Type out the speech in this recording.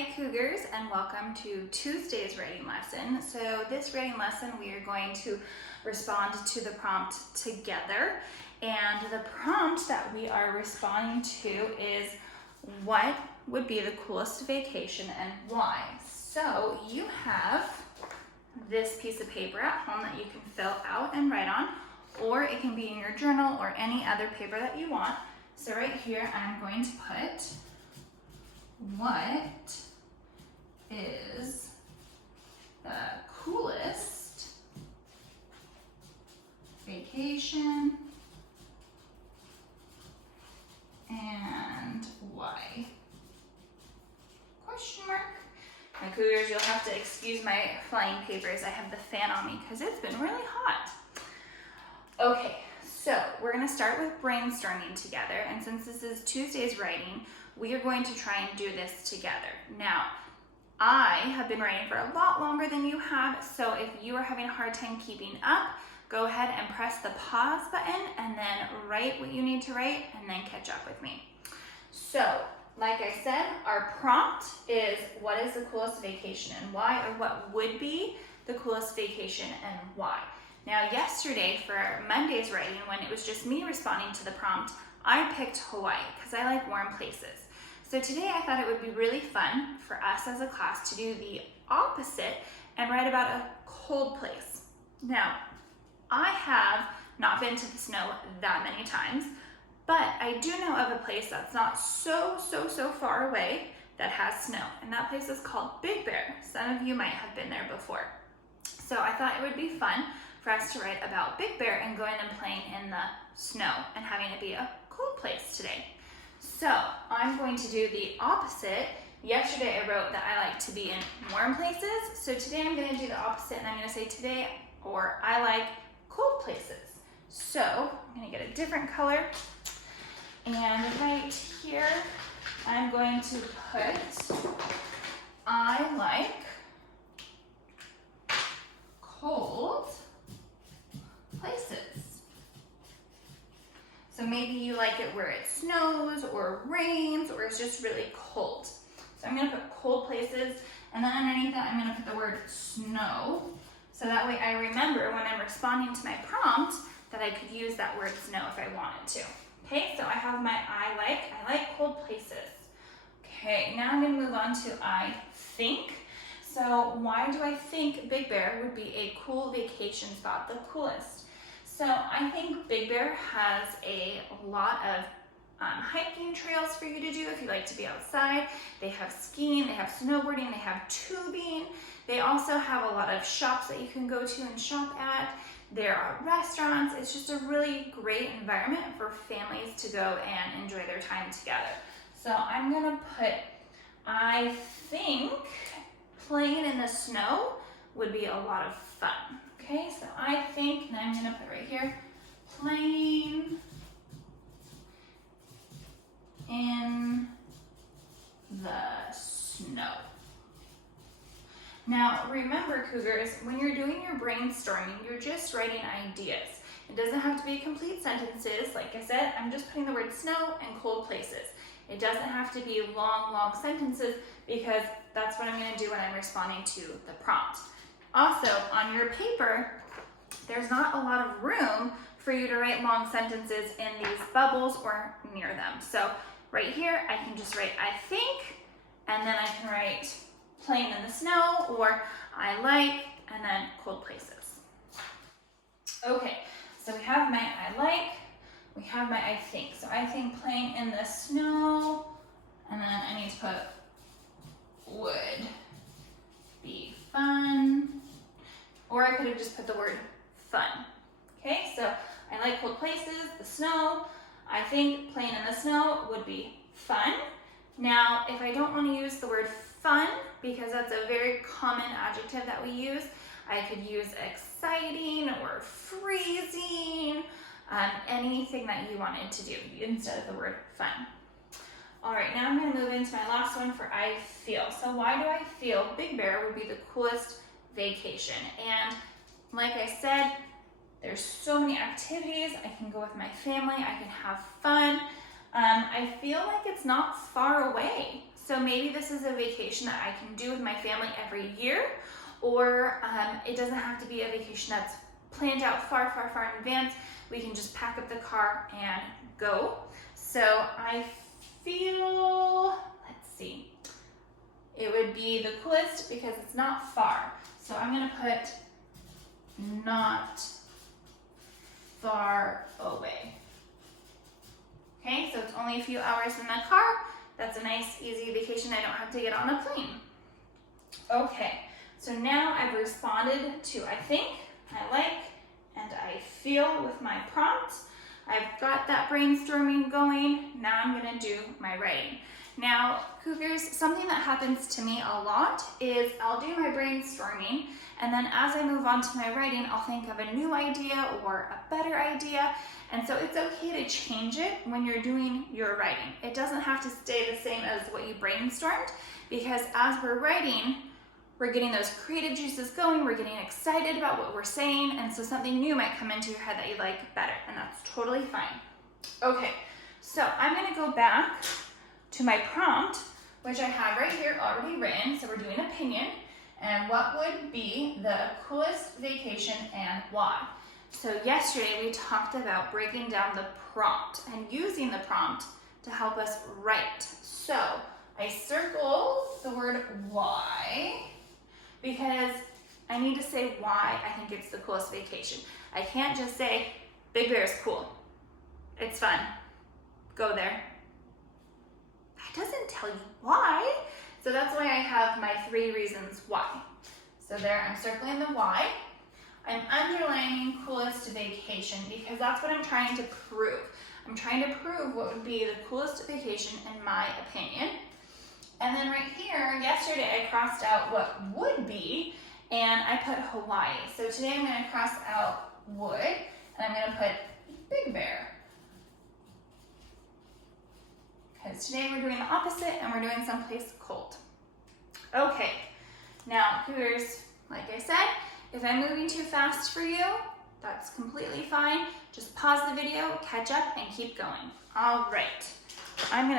Hi Cougars, and welcome to Tuesday's writing lesson. So this writing lesson we are going to respond to the prompt together, and the prompt that we are responding to is what would be the coolest vacation and why. So you have this piece of paper at home that you can fill out and write on, or it can be in your journal or any other paper that you want. So right here I'm going to put what is the coolest vacation and why? Question mark. My Cougars, you'll have to excuse my flying papers. I have the fan on me because it's been really hot. Okay, so we're gonna start with brainstorming together, and since this is Tuesday's writing, we are going to try and do this together. Now, I have been writing for a lot longer than you have, so if you are having a hard time keeping up, go ahead and press the pause button and then write what you need to write and then catch up with me. So, like I said, our prompt is what is the coolest vacation and why, or what would be the coolest vacation and why. Now, yesterday for Monday's writing, when it was just me responding to the prompt, I picked Hawaii because I like warm places. So today I thought it would be really fun for us as a class to do the opposite and write about a cold place. Now, I have not been to the snow that many times, but I do know of a place that's not so far away that has snow, and that place is called Big Bear. Some of you might have been there before. So I thought it would be fun for us to write about Big Bear and going and playing in the snow and having it be a cold place today. So I'm going to do the opposite. Yesterday I wrote that I like to be in warm places. So today I'm going to do the opposite, and I'm going to say today, or I like cold places. So I'm going to get a different color, and right here I'm going to put I like cold places. So maybe you like it where it snows or rains or it's just really cold. So I'm gonna put cold places, and then underneath that I'm gonna put the word snow. So that way I remember when I'm responding to my prompt that I could use that word snow if I wanted to. Okay, so I have my I like cold places. Okay, now I'm gonna move on to I think. So why do I think Big Bear would be a cool vacation spot, the coolest? So I think Big Bear has a lot of hiking trails for you to do if you like to be outside. They have skiing, they have snowboarding, they have tubing. They also have a lot of shops that you can go to and shop at. There are restaurants. It's just a really great environment for families to go and enjoy their time together. So I'm gonna put, I think playing in the snow would be a lot of fun. Okay, so I think, and I'm gonna put right here, playing in the snow. Now, remember, Cougars, when you're doing your brainstorming, you're just writing ideas. It doesn't have to be complete sentences. Like I said, I'm just putting the word snow and cold places. It doesn't have to be long sentences because that's what I'm gonna do when I'm responding to the prompt. Also, on your paper, there's not a lot of room for you to write long sentences in these bubbles or near them. So right here, I can just write I think, and then I can write playing in the snow, or I like, and then cold places. Okay, so we have my I like, we have my I think. So I think playing in the snow, and then I need to put would be fun. Or I could have just put the word fun. Okay, so I like cold places, the snow. I think playing in the snow would be fun. Now, if I don't want to use the word fun, because that's a very common adjective that we use, I could use exciting or freezing, anything that you wanted to do instead of the word fun. All right, now I'm going to move into my last one for I feel. So why do I feel Big Bear would be the coolest vacation? And like I said, there's so many activities. I can go with my family, I can have fun. I feel like it's not far away. So maybe this is a vacation that I can do with my family every year, or it doesn't have to be a vacation that's planned out far, far, far in advance. We can just pack up the car and go. So I feel, let's see, it would be the coolest because it's not far. So I'm gonna put not far away. Okay, so it's only a few hours in the car. That's a nice, easy vacation. I don't have to get on a plane. Okay, so now I've responded to I think, I like, and I feel with my prompt. I've got that brainstorming going. Now I'm gonna do my writing. Now, Cougars, something that happens to me a lot is I'll do my brainstorming, and then as I move on to my writing, I'll think of a new idea or a better idea. And so it's okay to change it when you're doing your writing. It doesn't have to stay the same as what you brainstormed, because as we're writing, we're getting those creative juices going, we're getting excited about what we're saying, and so something new might come into your head that you like better, and that's totally fine. Okay, so I'm gonna go back to my prompt, which I have right here already written. So we're doing opinion, and what would be the coolest vacation and why? So yesterday we talked about breaking down the prompt and using the prompt to help us write. So I circled the word why because I need to say why I think it's the coolest vacation. I can't just say Big Bear is cool. It's fun. Go there. It doesn't tell you why. So that's why I have my 3 reasons why. So there, I'm circling the why. I'm underlining coolest vacation because that's what I'm trying to prove. I'm trying to prove what would be the coolest vacation in my opinion. And then right here, yesterday I crossed out what would be, and I put Hawaii. So today I'm gonna cross out would, and I'm gonna put Big Bear. Because today we're doing the opposite and we're doing someplace cold. Okay, now Cougars, like I said, if I'm moving too fast for you, that's completely fine. Just pause the video, catch up, and keep going. All right, I'm gonna